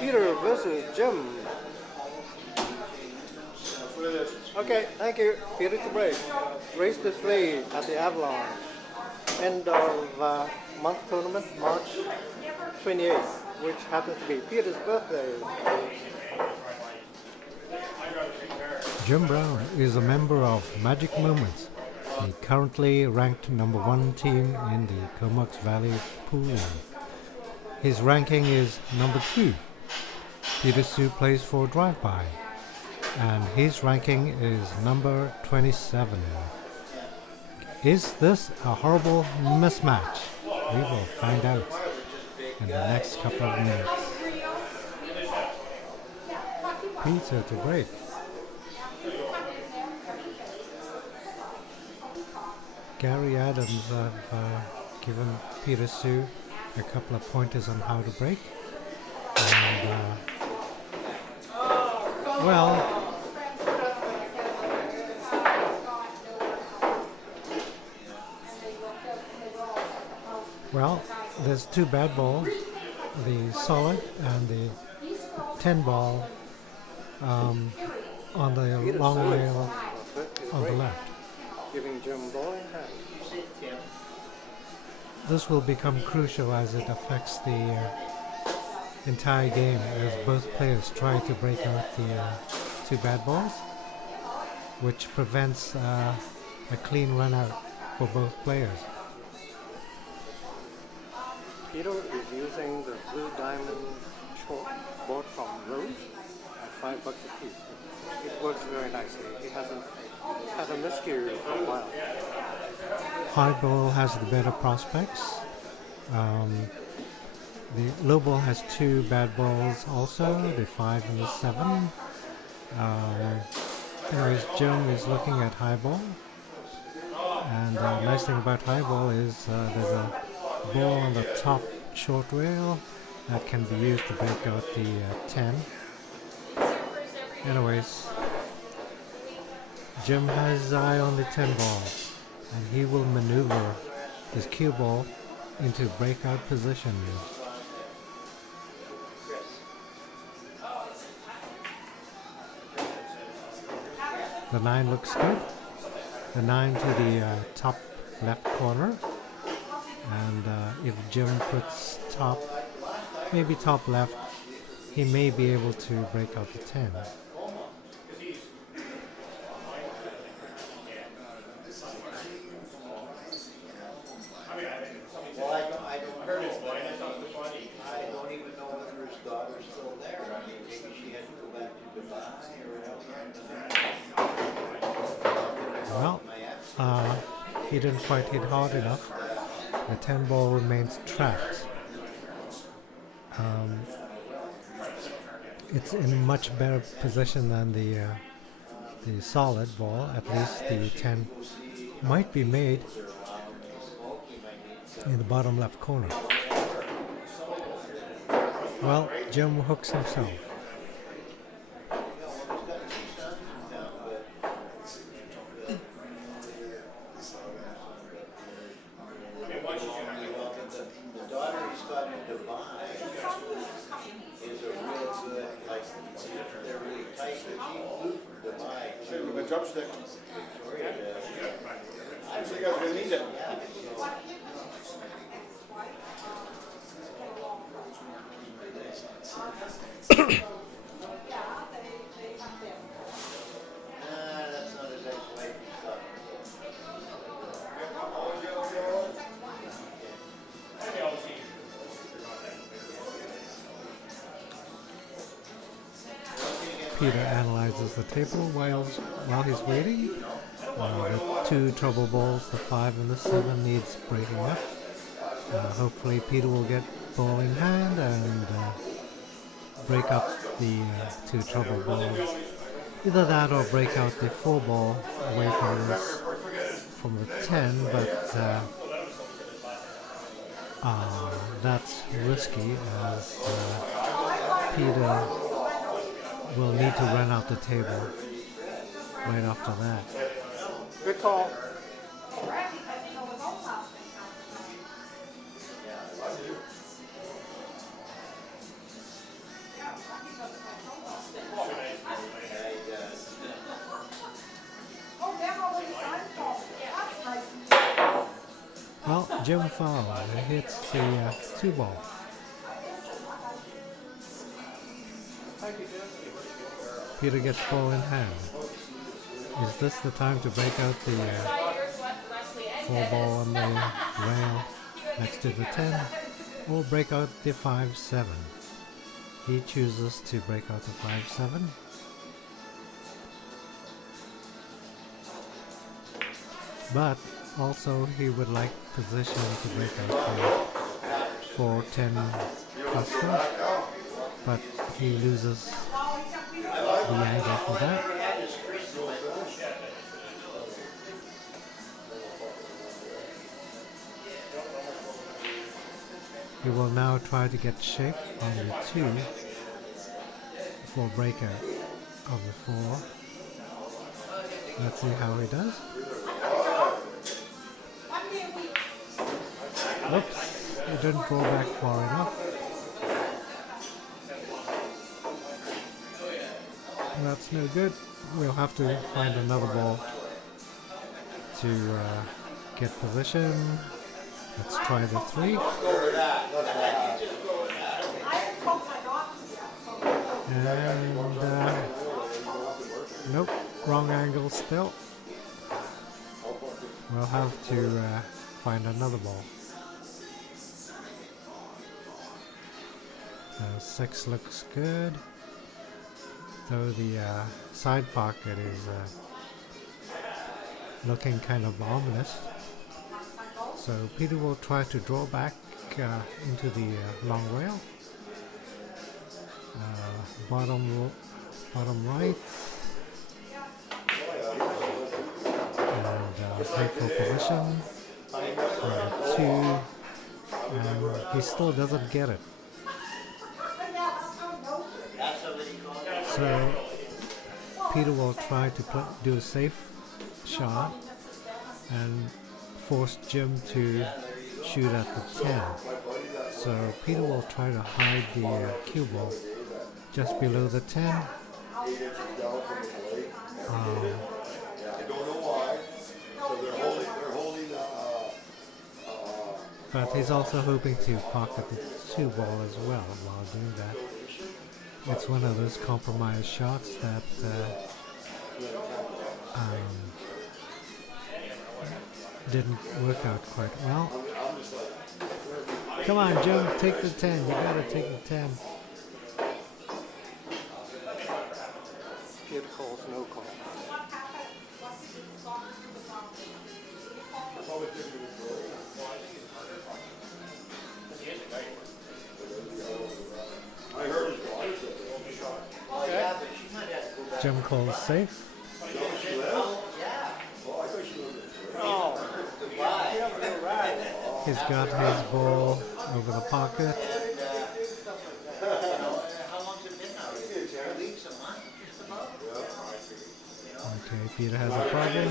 Peter versus Jim. Okay, thank you. Peter to break. Race the flag at the Avalanche. End of month tournament, March 28th, which happens to be Peter's birthday. Jim Brown is a member of Magic Moments, the currently ranked #1 team in the Comox Valley pool. His ranking is #2. Peter Hsu plays for Drive-By, and his ranking is number 27. Is this a horrible mismatch? We will find out in the next couple of minutes. Peter to break. Gary Adams have given Peter Hsu a couple of pointers on how to break. And, well, there's two bad balls, the solid and the 10 ball on the long rail on the left. Giving Jim bowling hand. This will become crucial as it affects the entire game, as both players try to break out the two bad balls, which prevents a clean run out for both players. Peter is using the Blue Diamond short bought from Rose at $5 a piece. It works very nicely. He hasn't had a miscue for a while. High ball has the better prospects. The low ball has two bad balls also, the 5 and the 7. Anyways, Jim is looking at high ball. And the nice thing about high ball is there's a ball on the top short rail that can be used to break out the 10. Anyways, Jim has his eye on the 10 ball, and he will maneuver his cue ball into breakout position. The 9 looks good. The 9 to the top left corner. And if Jim puts maybe top left, he may be able to break out the 10. He didn't quite hit hard enough. The 10 ball remains trapped. It's in much better position than the solid ball. At least the 10 might be made in the bottom left corner. Well, Jim hooks himself. Drumstick. I think I was going to need it. Peter analyzes the table while he's waiting. The two trouble balls, the 5 and the 7, needs breaking up. Hopefully Peter will get ball in hand and break up the two trouble balls. Either that or break out the 4 ball away from the 10, but that's risky as Peter will need to run out the table right after that. Good call. Jim foul and hits the 2 ball. Peter gets ball in hand. Is this the time to break out the 4 ball on the rail next to the 10, or break out the 5-7? He chooses to break out the 5-7. But also he would like position to break out the 4-10 cluster, but he loses the angle for that. He will now try to get shape on the 2 for breakout of the 4. Let's see how he does. Oops, he didn't go back far enough. That's no good. We'll have to find another ball to get position. Let's try the 3. And nope, wrong angle still. We'll have to find another ball. 6 looks good, though the side pocket is looking kind of ominous. So Peter will try to draw back into the long rail. Bottom right. And hateful position. 2. And he still doesn't get it. So Peter will try to do a safe shot and force Jim to shoot at the 10. So Peter will try to hide the cue ball just below the 10. But he's also hoping to pocket the 2 ball as well while doing that. It's one of those compromise shots that didn't work out quite well. Come on, Jim, take the 10. You gotta take the 10. Peter calls no call. Jim calls safe. He's got his ball over the pocket. Okay, Peter has a problem.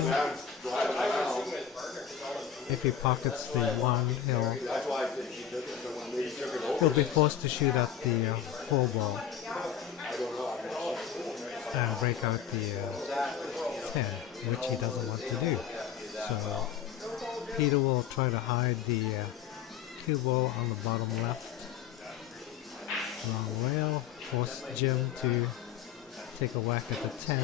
If he pockets the 1, he'll be forced to shoot at the 4 ball and break out the 10, which he doesn't want to do. So Peter will try to hide the cue ball on the bottom left long rail, force Jim to take a whack at the 10,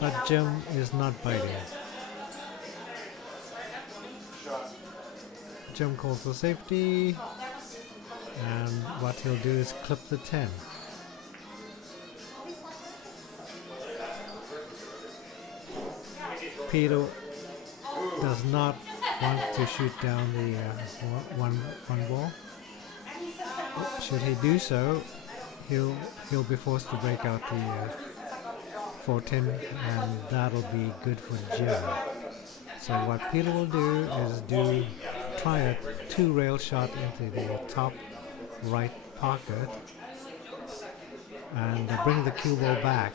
but Jim is not biting. Jim calls the safety, and what he'll do is clip the 10. Peter does not want to shoot down the one ball. Should he do so, he'll be forced to break out the 4-10, and that'll be good for Jim. So what Peter will do is try a 2 rail shot into the top right pocket and bring the cue ball back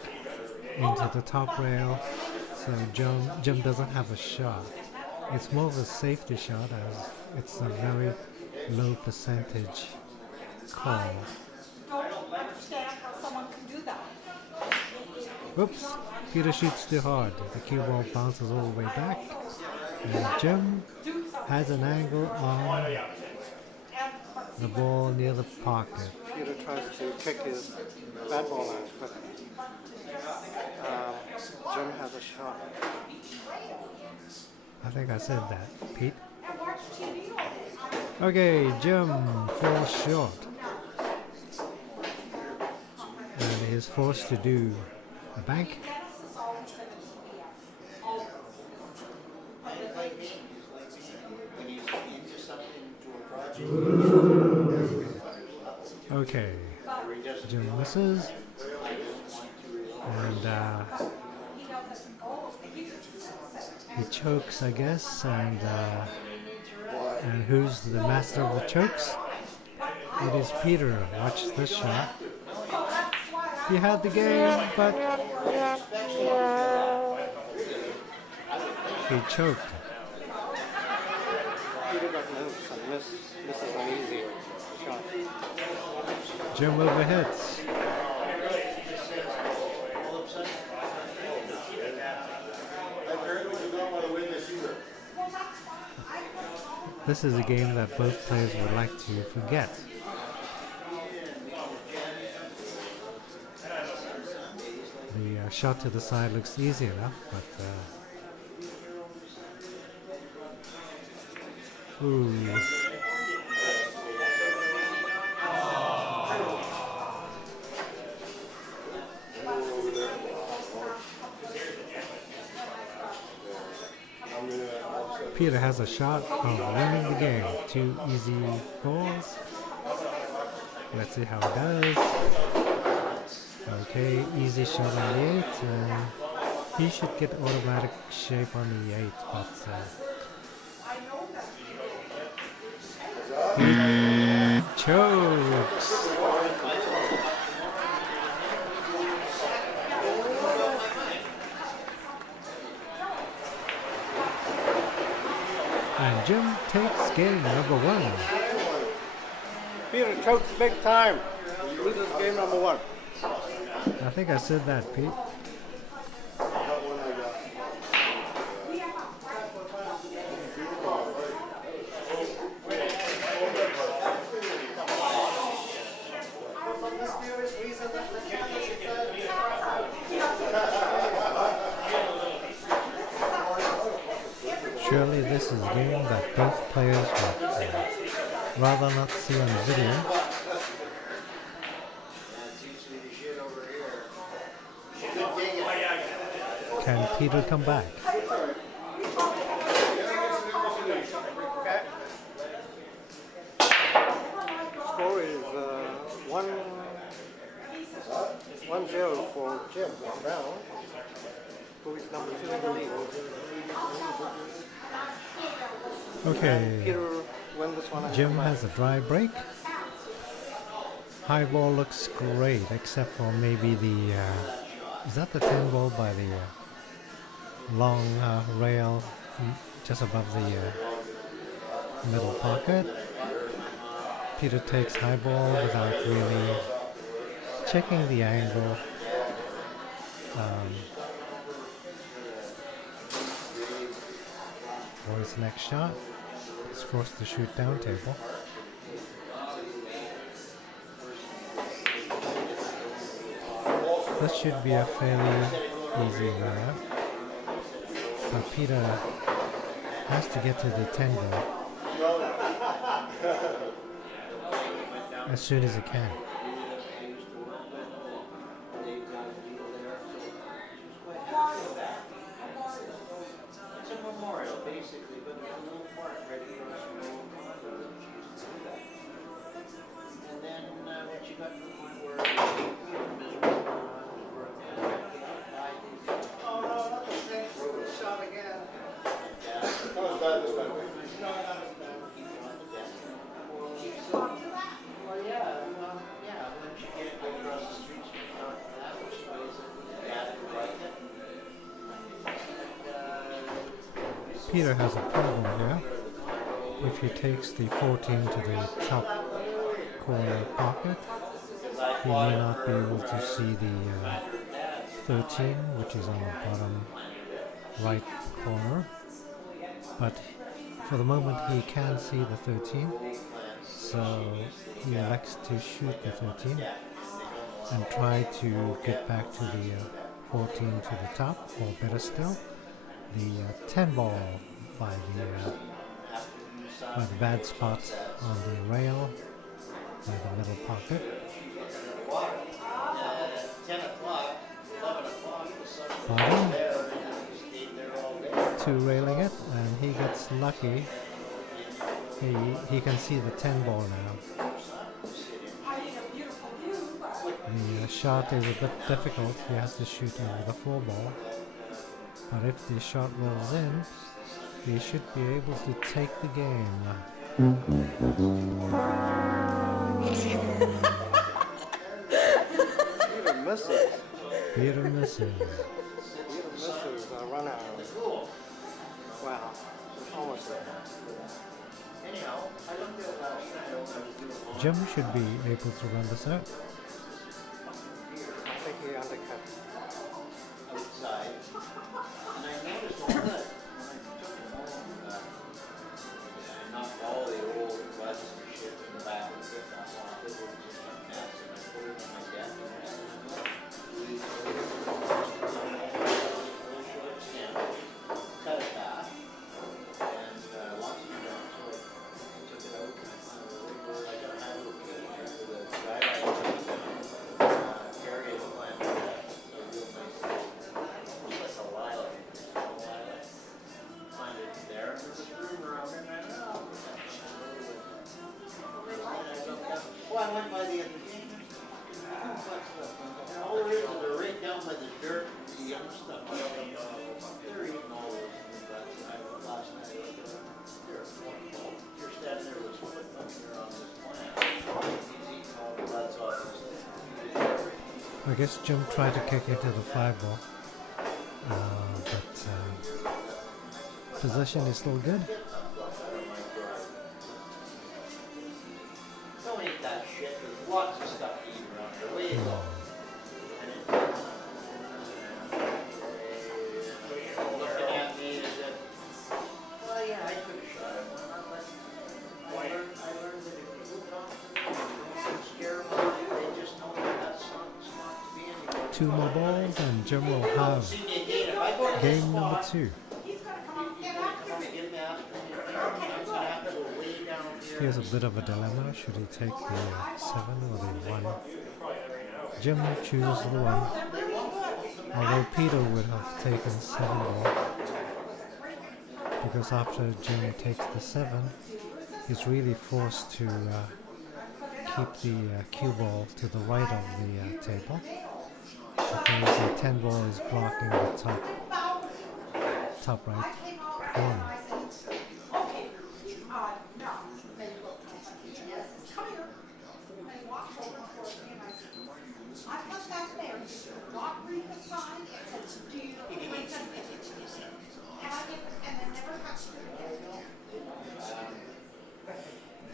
into the top rail, so Jim doesn't have a shot. It's more of a safety shot as it's a very low percentage call. Oops, Peter shoots too hard. The cue ball bounces all the way back, and Jim has an angle on the ball near the pocket. Peter tries to kick his bad ball out, but Jim has a shot. I think I said that, Pete. Okay, Jim falls short. And he is forced to do a bank. Okay, Jim misses. And he chokes, I guess, and who's the master of the chokes? It is Peter. Watch this shot. He had the game, but he choked. Peter got nervous and misses an easy shot. Jim overhits. This is a game that both players would like to forget. The shot to the side looks easy enough, but ooh. Peter has a shot of winning the game. 2 easy balls. Let's see how it does. Okay, easy shot on the 8. He should get automatic shape on the 8, but he chokes. And Jim takes game number 1. Peter chokes big time. Loses game number 1. I think I said that, Pete. Surely this is a game that both players would rather not see on video. Can Peter come back? Score is 1-0 for Jim Brown, who is number 2 in the league. Okay, Peter win this one. Jim has a dry break. High ball looks great, except for maybe the, is that the 10 ball by the long rail just above the middle pocket? Peter takes high ball without really checking the angle. For his next shot, he's forced to shoot down table. This should be a fairly easy run-up, but Peter has to get to the 10 ball as soon as he can. Peter has a problem here. If he takes the 14 to the top corner pocket, he may not be able to see the 13, which is on the bottom right corner. But if For the moment, he can't see the 13, so he elects to shoot the 13 and try to get back to the 14 to the top, or better still, the 10 ball by the bad spot on the rail, by the middle pocket. Bottom, to railing it, and he gets lucky. He can see the 10 ball now. The shot is a bit difficult. He has to shoot over the 4 ball. But if the shot rolls in, he should be able to take the game. Peter misses. Peter misses. Peter misses a run out. Wow. Almost there. Jim should be able to run this out. I think he undercut. I went by the other day. All the reasons are right down by the dirt, the young stuff. They're eating all those things last night. You're standing there with foot up here on this plant. He's eating all the blood sauces. I guess Jim tried to kick into the 5 ball, but possession is still good. Don't eat that shit. There's lots of stuff to eat around here. Way to go. Looking at me as if, well, yeah, I could have shot him. I learned that if you don't scare them away, they just know that that's not smart to be anymore. 2 more balls and Jim will have See me again. If I go to this game number spot, 2. give me after me. I'm gonna have to go way down here. Here's a bit of a dilemma. Should he take the 7 or the 1? Jim chooses the 1. Although Peter would have taken 7 ball. Because after Jim takes the 7, he's really forced to keep the cue ball to the right of the table. Because the 10 ball is blocking the top right corner.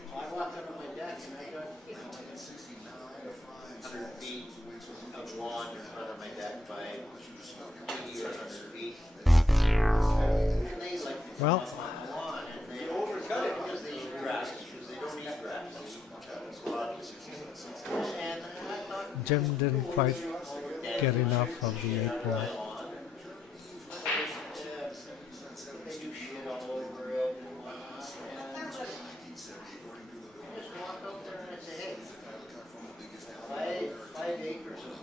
I walked up on my deck and I got 100 feet of lawn in front of my deck by 80 or 100 feet. And they like Well, my lawn and they overcut it because they eat grass, because they don't eat grass. They eat bugs. And I thought, Jim didn't quite get enough of the 8 ball. they do shit all over it and whatnot. And I just walk up there and I say, hey, 5 acres of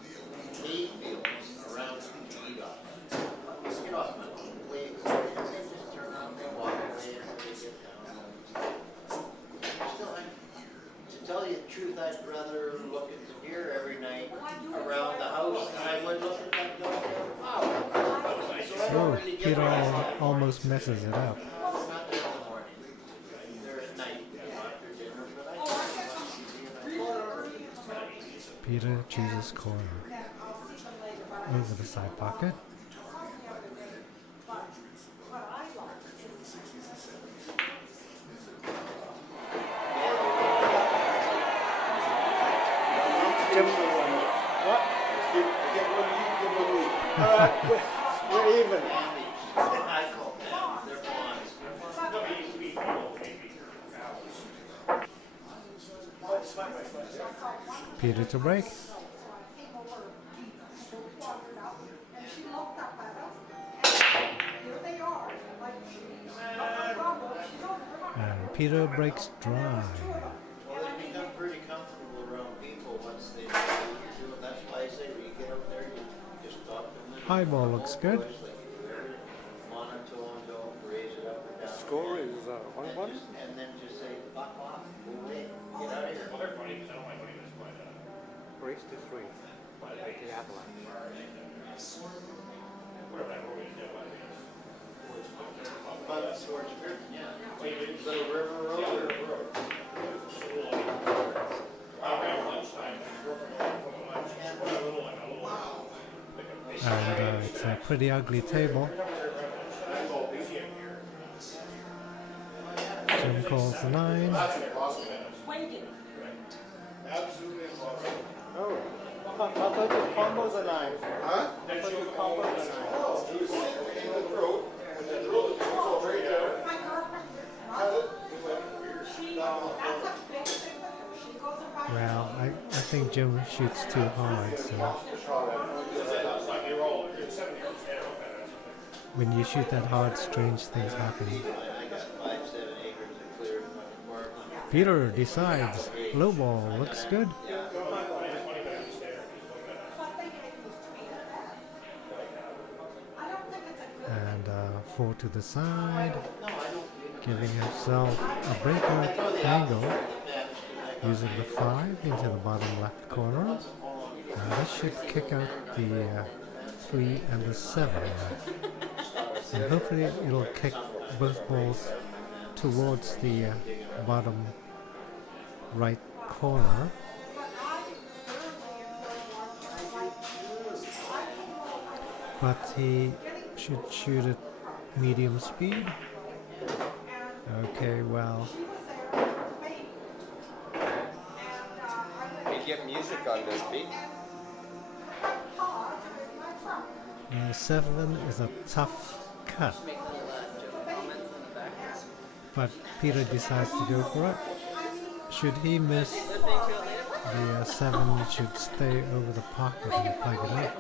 hay fields around the eat off. Get off my way. They just turn around, they walk away and they get down. Still, to tell you the truth, I'd rather look at the deer every night around the house than I would look at that goddamn flower. So I don't Oh, really get Peter why almost messes it up. not there in the morning. There at night after dinner, but I Peter chooses corner. Over the side pocket. Jim, what? All right, we're even. I call them, they're blondes. Peter to break. And Peter breaks dry. Well, they become pretty comfortable around people once they do it. That's why I say when you get up there, you just talk to them. High ball looks good. Monotone, don't raise it up or down. Score is 1-1. And then just say, fuck off, go away, get out of here. Race to 3 by the Avalanche. But towards Griffin, yeah. Little River Road or And it's a pretty ugly table. Jim calls the 9. Oh, I thought you combo the 9. Huh? I thought you combo the 9. Well, I think Jim shoots too hard, so when you shoot that hard, strange things happen. Peter decides, low ball looks good. And 4 to the side, giving himself a breakout angle. Using the 5 into the bottom left corner. This should kick out the 3 and the 7. And hopefully it'll kick both balls towards the bottom right corner. But he should shoot at medium speed. Okay, well. Get music on this beat. 7 is a tough cut, but Peter decides to go for it. Should he miss, the 7 should stay over the pocket and plug it up.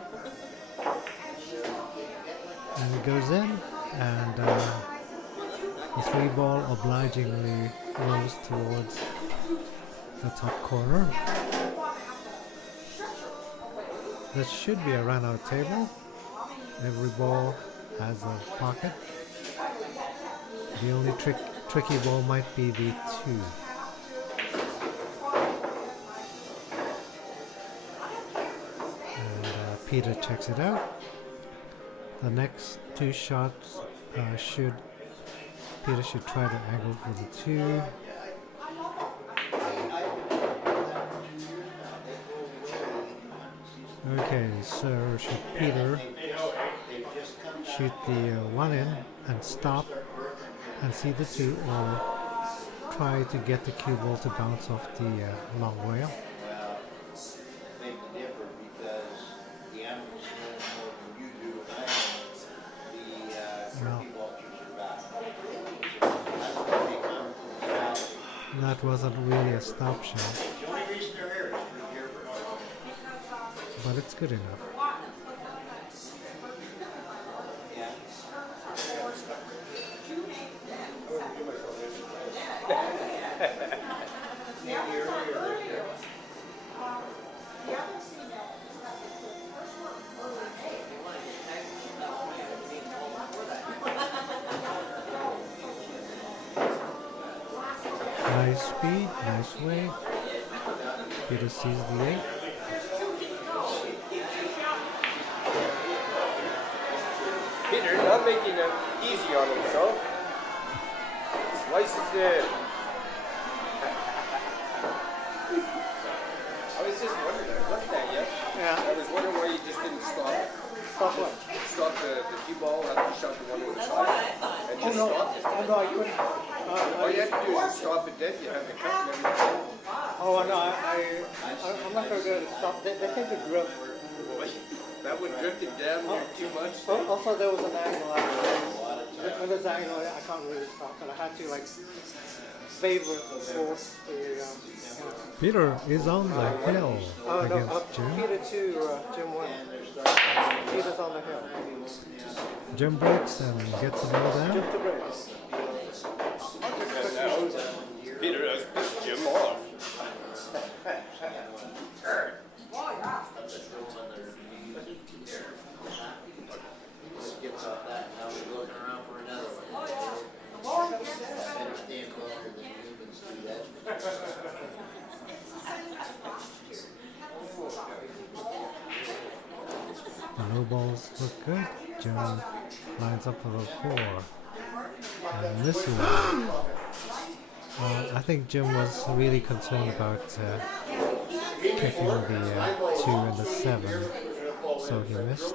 And it goes in, and the 3 ball obligingly rolls towards the top corner. This should be a run-out table. Every ball has a pocket. The only tricky ball might be the 2. And Peter checks it out. The next 2 shots Peter should try to angle for the 2. Okay, so should Peter shoot the 1 in and stop and see the 2, or try to get the cue ball to bounce off the long rail? Well, make the difference because the animals know more than you do, and I know the turkey vultures are back. That's why they come from the valley. That wasn't really a stop shot, The only reason they're here is for deer production. but it's good enough. Yeah. Maybe earlier this year. Nice speed, nice way. Peter sees the 8. Peter not making it easy on himself. Slices it. I was just wondering, I looked at you. Yeah. I was wondering why you just didn't stop. Stop what? Stop the cue ball after you shot the one on the side. And just stop it. Oh no, I couldn't. All you have to do is stop it dead. You have the cut and everything. Oh no, I'm not very good at stop. They take the grip. That would drift it down there too much. Also, there was an angle. When there's an angle, I can't really stop, and I had to like favor force the Peter is on the hill No, against Jim. Peter 2, Jim 1. Peter's on the hill. Jim breaks and gets the ball down. Jim to break. Peter has Jim off. Gets off that, now we're looking around for another one. Better stand longer than humans do that. The low balls look good. Jim lines up for the 4. And this is... I think Jim was really concerned about kicking the 2 and the 7, so he missed.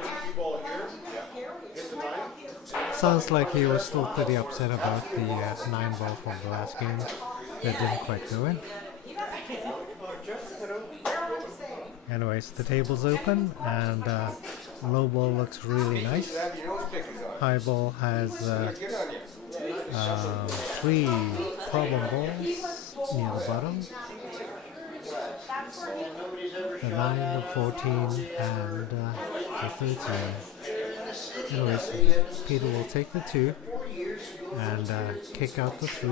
Sounds like he was still pretty upset about the 9 ball from the last game that didn't quite go in. Anyways, the table's open and low ball looks really nice. High ball has 3 problem balls near the bottom. The 9, the 14 and the 13. Anyways, Peter will take the 2 and kick out the 3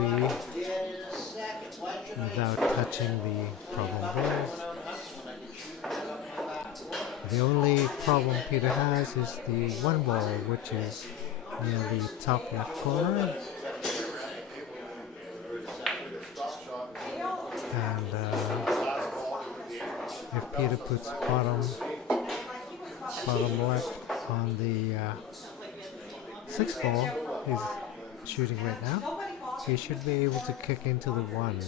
without touching the problem balls. The only problem Peter has is the 1 ball, which is near the top left corner. And if Peter puts bottom left on the 6 ball he's shooting right now, he should be able to kick into the 1.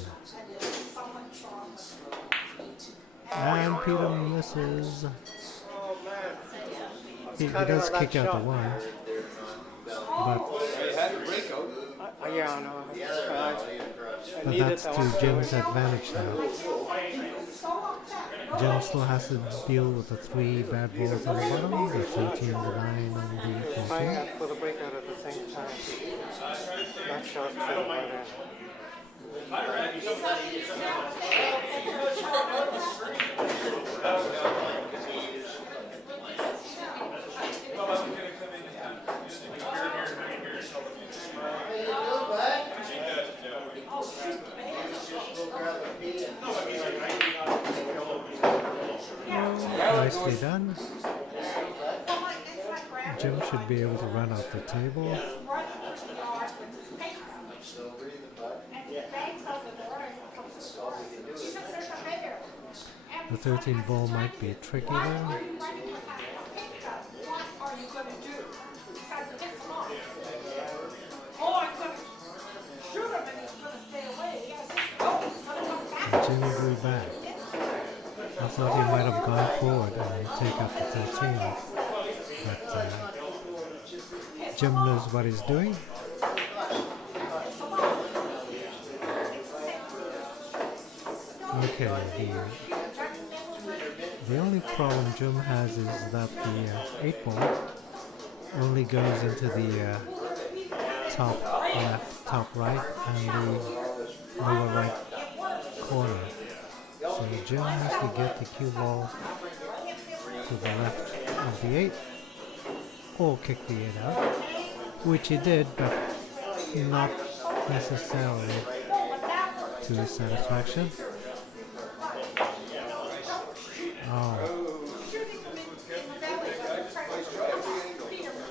And Peter misses. He does kick out the 1, but Yeah, I know. but that's to Jim's advantage now. Jim still has to deal with the 3 bad balls on the bottom, the 13, the 9, and the 14. Trying out for the breakout at the same time. That shot should right in. Nicely done. Jim should be able to run out the table. The 13 ball might be tricky though. And Jim drew back. I thought he might have gone forward and take up the 13, but Jim knows what he's doing. Okay, the only problem Jim has is that the 8 ball only goes into the top left, top right, and the lower right corner. So Jim has to get the cue ball to the left of the 8 or kick the 8 out, which he did, but not necessarily to his satisfaction. Oh.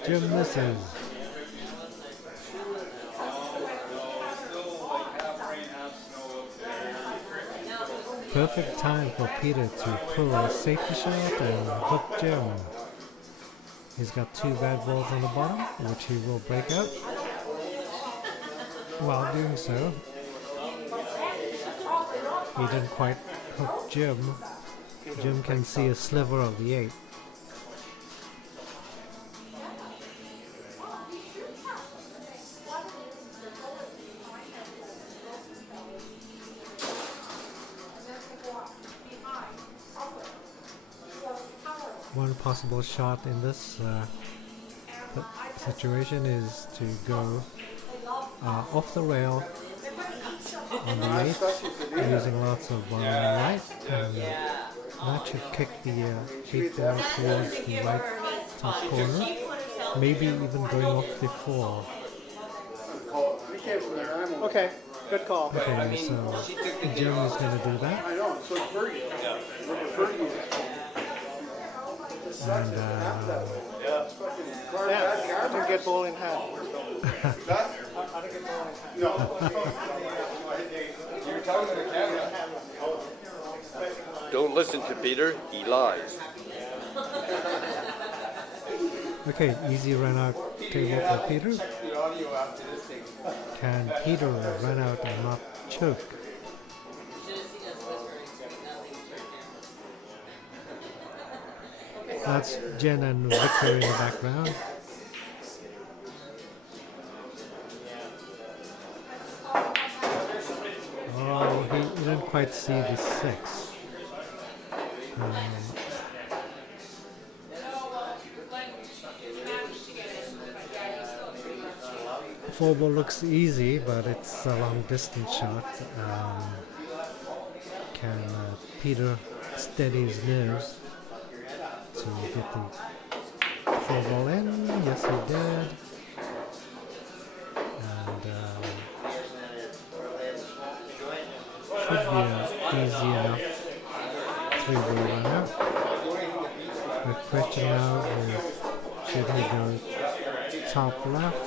Jim misses. Perfect time for Peter to pull a safety shot and hook Jim. He's got 2 bad balls on the bottom, which he will break out. While doing so, he didn't quite hook Jim. Jim can see a sliver of the 8. One possible shot in this situation is to go off the rail on the 8th, using lots of bottom right, and that should kick the 8 ball towards the right top corner, maybe even going off the 4. We came from there. I'm Okay, good call. Okay, so Jim is going to do that, I know. So it's 30. Number 30. and Yeah, I didn't get ball in hand. That? I didn't get ball in hand. No. You're talking to the camera. Don't listen to Peter, he lies. okay, easy run out table for Peter. The audio after this thing. Can Peter run out and not choke? That's Jen and Victor in the background. Oh, he didn't quite see the 6. Four ball looks easy, but it's a long distance shot. Can Peter steady his nerves to get the 4 ball in? Yes, he did. And should be easy enough 3 ball run out. The question now is, should he go top left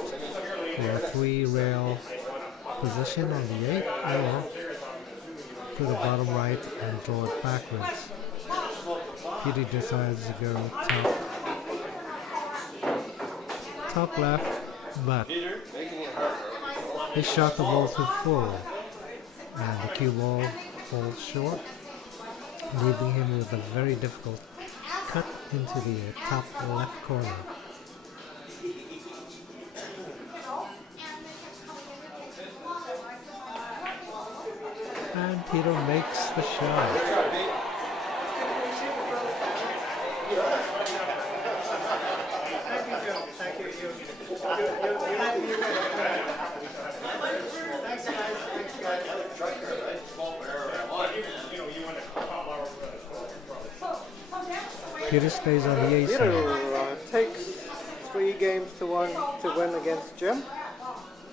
for a 3 rail position on the 8, or put a bottom right and draw it backwards? Peter decides to go top left, but he shot the ball too full, and the cue ball falls short, leaving him with a very difficult cut into the top left corner. And Peter makes the shot. Thank you, Jim. Peter stays on the A Peter side. takes 3 games to 1 to win against Jim.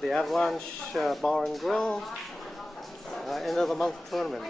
The Avalanche Bar and Grill end of the month tournament.